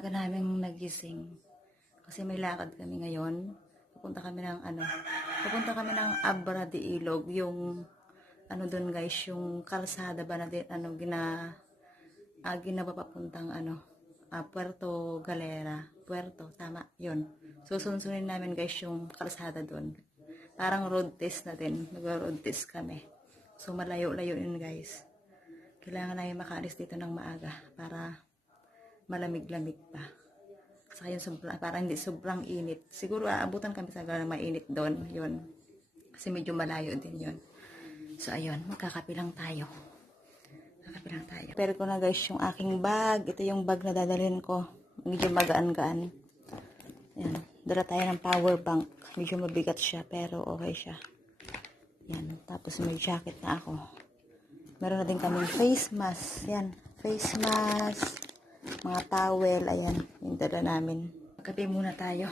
aga namin nagising. Kasi may lakad kami ngayon. Pupunta kami ng Abra de Ilog, yung doon guys, yung kalsada ba na din, ginapapapuntang Puerto Galera. Tama, yun. Susunsunin namin guys yung kalsada doon. Parang road test na din. Nag-road test kami. So malayo-layo yun guys. Kailangan namin makaalis dito ng maaga para malamig-lamig pa. Saka yun, parang hindi sobrang init. Siguro aabutan kami sa gano'ng mainit doon. Yun. Kasi medyo malayo din yun. So ayun, magkakape lang tayo. Pero ko na guys yung aking bag. Ito yung bag na dadalhin ko. Medyo magaan-gaan. Yan. Dala tayo ng power bank. Medyo mabigat siya pero okay siya. Yan. Tapos may jacket na ako. Meron na din kaming face mask. Yan. Face mask. Mga towel. Ayan. Yung dala namin. Magkape muna tayo.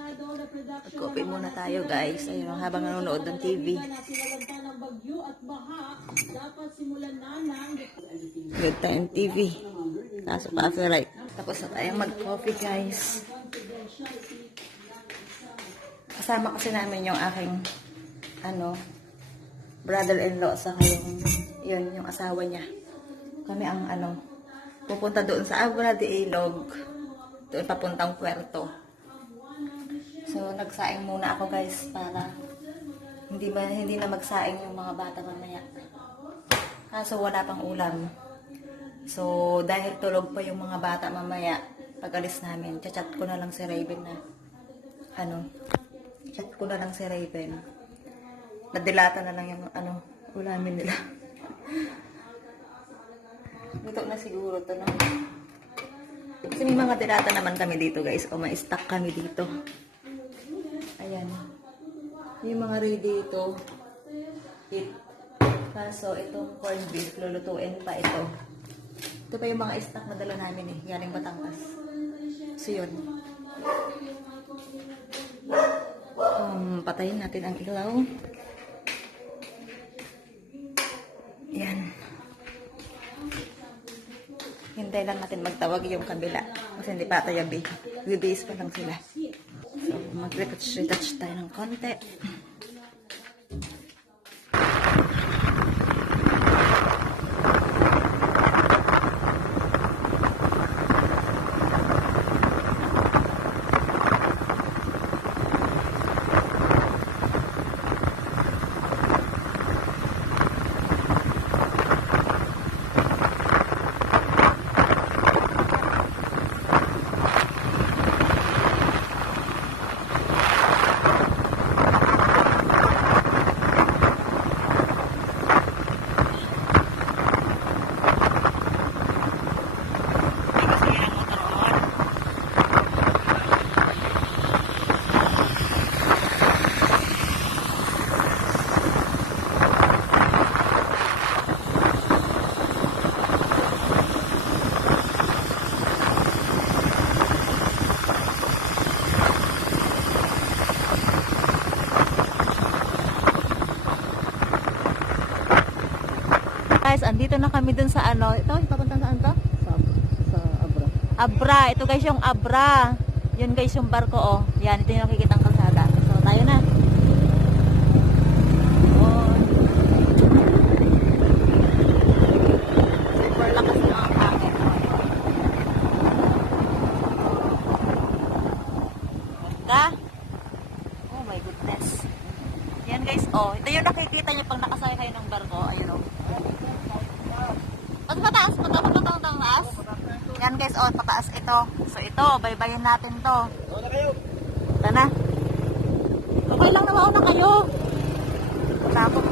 Magkape muna tayo guys. Ayun. Habang nanonood ng TV. Good time TV. Kaso copyright. Tapos na tayong mag-coffee guys. Kasama kasi namin yung aking brother-in-law sa yung asawa niya. Kami ang pupunta doon sa Abra de Ilog. Doon papuntang Puerto. So nagsaing muna ako guys para hindi na magsaing yung mga bata mamaya. Kaso wala pang ulam. So dahil tulog pa yung mga bata mamaya, pag alis namin, chat ko na lang si Raven na nadilata na lang yung ulamin nila. Ito na siguro to, no? Kasi may mga dilata naman kami dito guys, o may stock kami dito. Ayan. Yung mga ready ito. Kaso itong corned beef, lulutuin pa ito. Ito pa yung mga stock na dala namin galing Batangas. So yun. Patayin natin ang ilaw. Yan. Hintay lang natin magtawag yung kabila. Kasi hindi pa tayo bibis pa lang sila. So mag-retouch tayo ng konti. Guys, andito na kami dun sa ito, papunta saan to? Sa Abra. Abra, ito guys yung Abra. Yun guys yung barko, oh. Yan, ito yung nakikita ang kalsada. So, tayo na. Super lakas ng ang hangin. Ganda. Oh my goodness. Yan guys, oh. Ito yung nakikita nyo pag nakasaya kayo ng barko. Ayun, oh. Pataas. Yan guys, oh, pataas ito. So ito, baybayin natin to. Ito na. Okay lang na mauna kayo. Tapos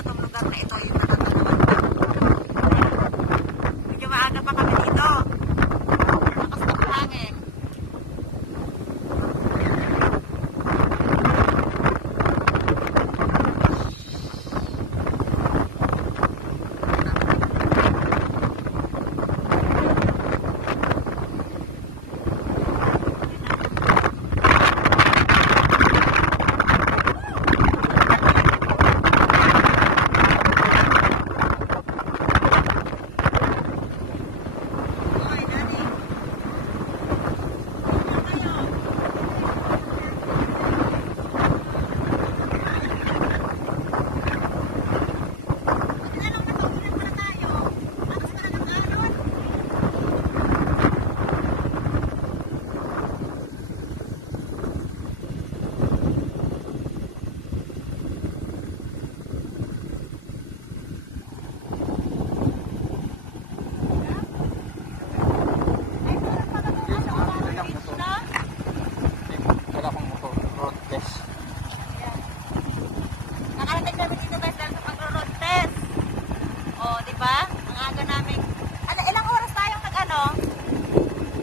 itong lugar na ito yung nakatanawan pa. Medyo maaga pa kami dito. Lakas ng hangin. Wala akong motor. Road test. Nakarating kami dito guys dahil sa pagro-road test. O, di ba? Ang aga namin. Ano, ilang oras tayong nag-ano?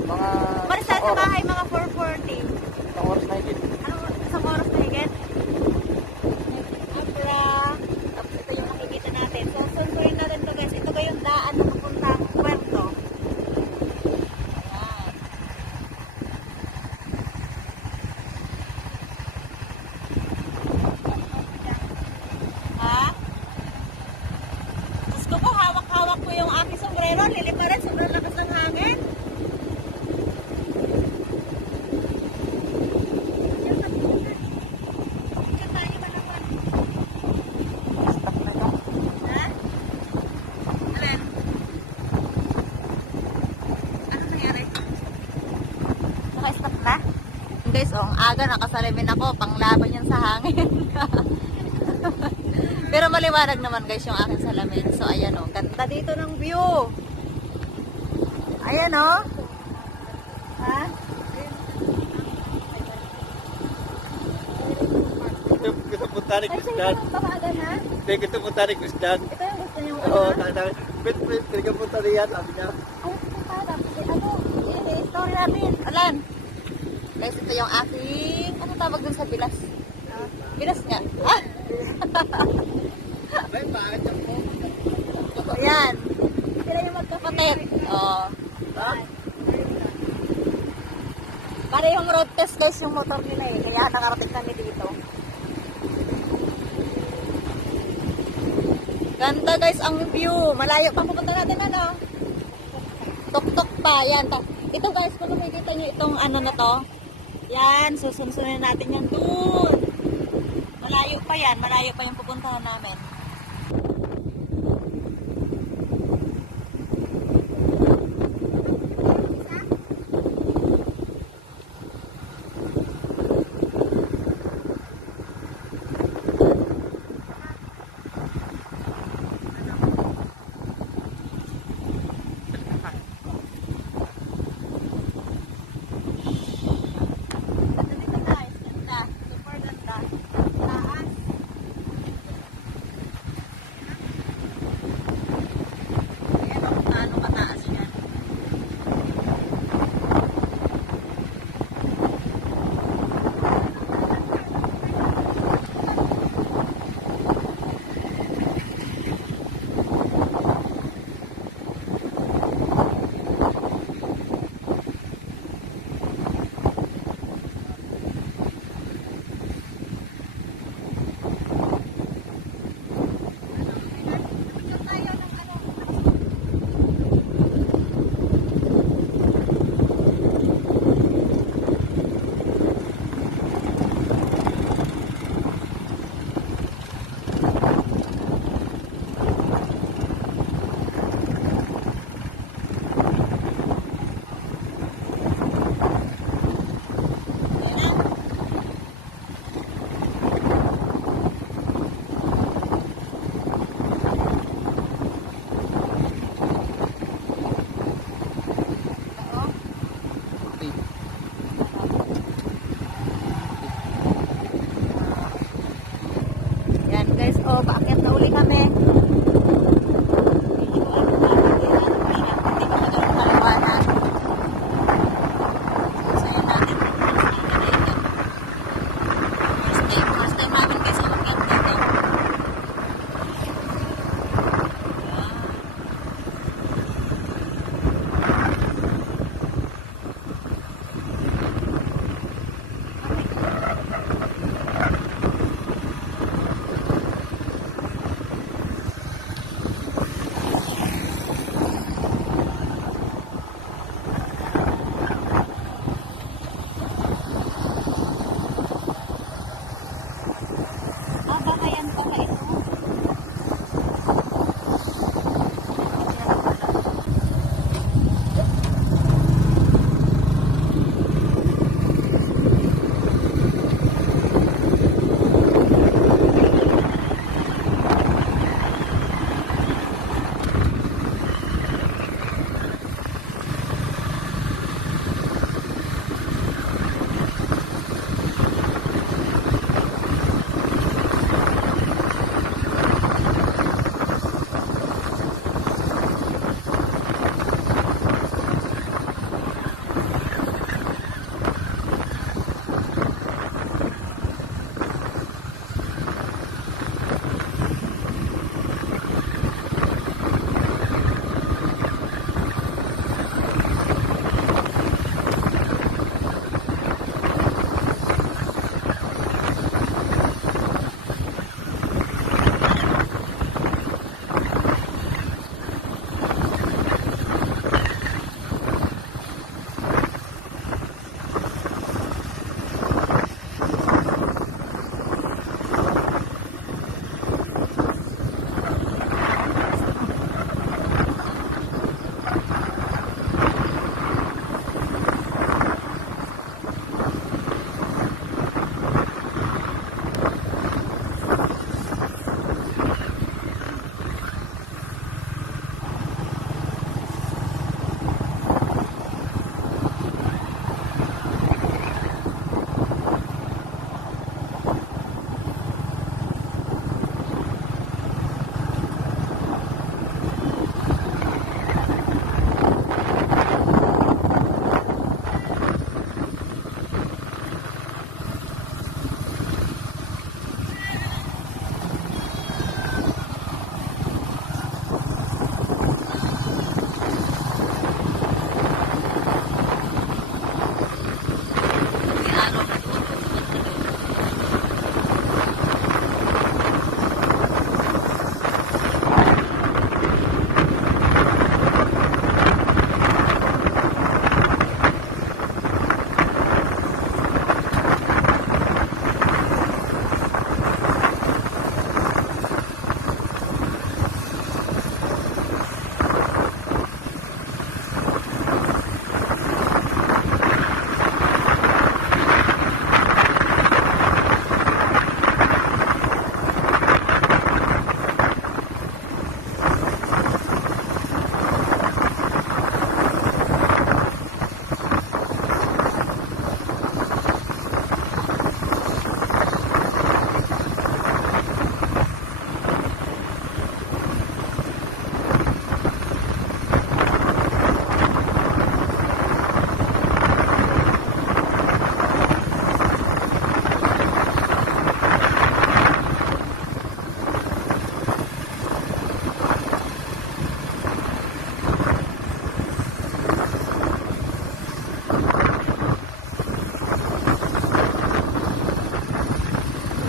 Mga Malis tayo sa bahay, mga 4:40. isang oras na higit. Anong isang oras na higit? Abra. Tapos ito yung makikita natin. So, sunduin natin to guys. Ito ba yung daan na papuntang Puerto? Ayan. Ha? Diyos ko po, hawak-hawak ko yung aking sombrero. Lilima rin, sobrang lakas ng hangin. Picture tayo ba naman? Stop na yun. Ha? Alin? Ano nangyari? Naka-stop na? Guys, oh, ang aga nakasalamin ako. Panglaban yan sa hangin. Pero maliwanag naman guys yung aking salamin. So ayan oh, ganda dito ng view. Ayan oh. Ha? Gusto punta ni Ay, sa'yo Kristan. yung tawagan ha? Gusto punta ni Kristan. Ito yung gusto niyong Oo, ano? pwede punta riyan. Sabi niya. Ay, punta tapos ano? Story namin. Alan. Guys, ito yung aking, ano tawag dun sa bilas? Bilas nga. Ah! Ay, bakit yung po? Ayan. Sila yung magkapatid. Oo. Ha? Para yung road test guys yung motor nila eh. Kaya nakarating kami dito. Ganda guys ang view. Malayo pa pupunta natin ano. Tok-tok pa. Yan. Ito guys, kung nakikita nyo itong ano na to. Yan. Susunsunin natin yan dun. Malayo pa yan. Malayo pa yung pupuntahan namin.